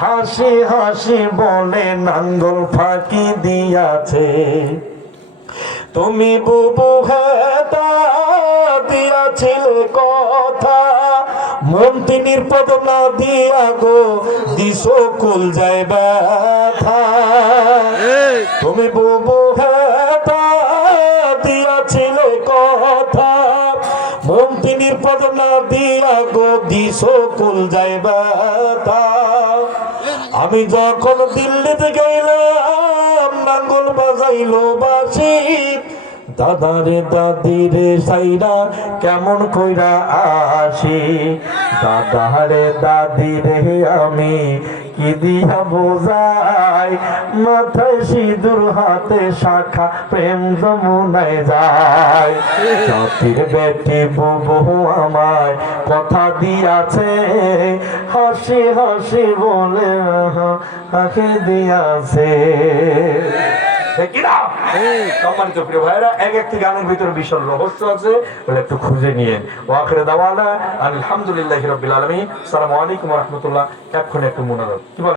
হাসি হাসি বলে নাঙ্গল ফাঁকি দিয়াছে। তুমি বুবু হেতা দিয়াছিলে কথা, মন্ত্রী নির্পদ না দিয়া গো দিশো কুল যায় ব্যথা। তুমি বুবু হেতা দিয়াছিলে কথা, মন্ত্রী নির্পদ না দিয়া গো দিশো কুল যায় ব্যথা। আমি যখন দিল্লিতে গেলাম নাঙ্গল বাজাইলো বাসি, দাদারে দাদিরে সাইরা কেমন কইরা আসি। দাদারে দাদিরে আমি কি দিয়া বোঝাই, মাথায় সিঁদুর হাতে শাখা প্রেম যমুনায় যায়। জাতির বেটি বুবু আমায় কথা দিয়াছে, হাসি হাসি বলে হাঁকে দিয়াছে। সম্মানিত প্রিয় ভাইরা, এক একটি গানের ভিতরে বিশাল রহস্য আছে, বলে একটু খুঁজে নিয়ে। ওয়াখির দাওয়ানা আলহামদুলিল্লাহি রাব্বিল আলামিন। আসসালামু আলাইকুম ওয়া রাহমাতুল্লাহ। এক্ষুনি একটু মুনাজাত কি